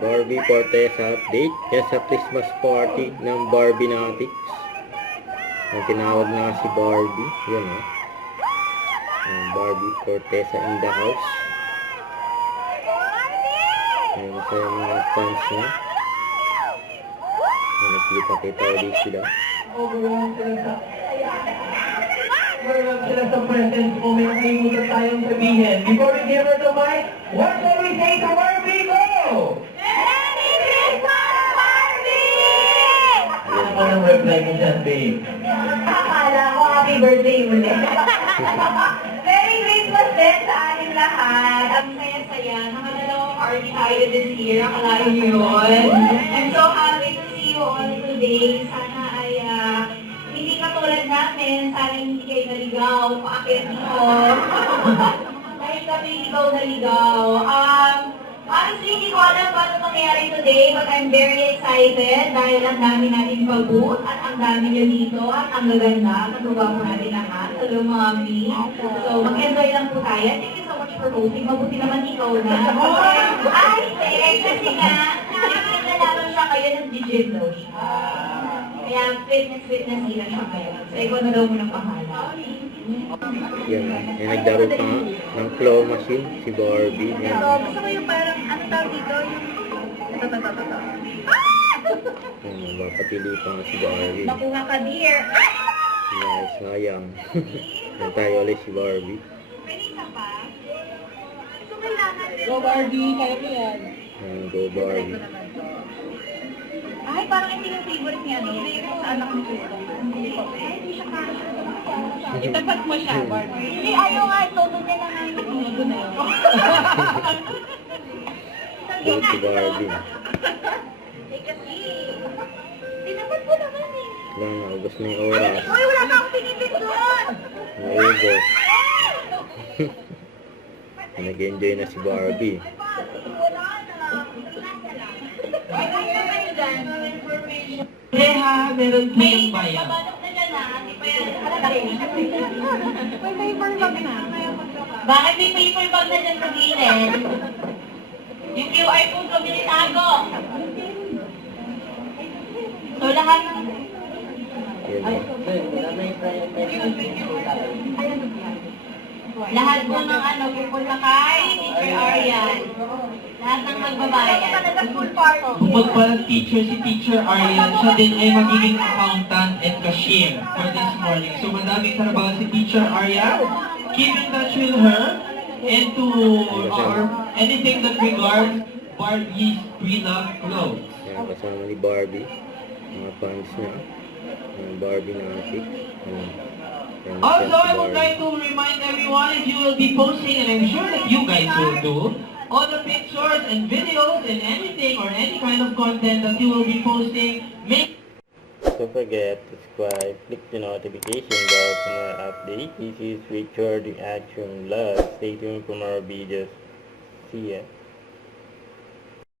Barbie Fortesa update. Yan sa Christmas party ng Barbie Natics. Ang tinawag na si Barbie. Yun o. Barbie Fortesa in the house. Ayan, masaya mga fans niya. Nakita ulit sila. Overwhelmed sila sa presence mo, may nakalimutan tayong sabihin. Before we give her the mic, what shall we say to Barbie? Go! Merry Christmas, Barbie! Ano mo nang reply mo dyan, babe? Akala ko happy birthday ulit. Merry Christmas din sa ating lahat. Ang saya-saya. Nakadalawang party tayo this year. Akalain niyo yun. I'm so happy to see you all today. Sana ay hindi katulad namin. Sana hindi kayo naligaw. Paakit dito. Dahil kami ligaw na ligaw. Honestly, hindi ko alam paano mangyari today, but I'm very excited dahil ang dami natin pag-boot at ang dami nyo dito at ang gaganda. Matugwa po natin lahat. Hello, Mommy. So, mag-enjoy lang po tayo. Thank you so much for hosting. Mabuti naman ikaw na. Ay, kasi nga, nakikita naman siya kayo ng gym daw siya. Kaya fitness nila siya kayo. So, ikaw na daw muna pangalan. Yan. Yan, naglaro pa nga ng claw machine si Barbie. Yan. Gusto ko yung parang, ano tawag dito? Ito. Yan, mapapili pa nga si Barbie. Makuha ka, dear. Yan, sayang. Yan tayo ulit si Barbie. Pwede ka pa? So, kailangan din. Go, Barbie! Kaya mo yan! Yan, go Barbie. Ay, parang ito yung favorite niya, no? Sa anak ni Cristo. Hindi siya kasha. Itapat mo siya, Barbie. Hindi, ayaw nga. Todo niya na nga yun. Todo na yun. Go si Barbie. Take a seat. Tinapat ko naman eh. Lang, naubos na yung oras. Uy, wala pa akong pinipindot! Naubos. Nag-enjoy na si Barbie. Ay, pati, wala na. Ay, na kayo dyan. Information. Ha, meron kayong bayan. Babalok na dyan ha. Hindi pa yan. May paper bag na. Bakit may paper bag na dyan sa gilid? Yung QR code ko binitago. So lahat ng... Yan. Lahat po ng ano, pupunta kay Teacher Arian. Lahat ng magbabayad. Bukod pa ng teacher, si Teacher Arian, siya din ay magiging accountant and cashier for this morning. So madaming trabaho si Teacher Arian. Keep in touch with her and to anything that regards Barbie's pre-loved clothes. Yan, kasama ni Barbie. Mga fans niya. Yung Barbie Natics. Also, I would like to remind everyone if you will be posting, and I'm sure that you guys will do, all the pictures and videos and anything or any kind of content that you will be posting, make Don't forget to subscribe, click the notification bell for more updates. This is Richard the Action Love. Stay tuned for more videos. See ya.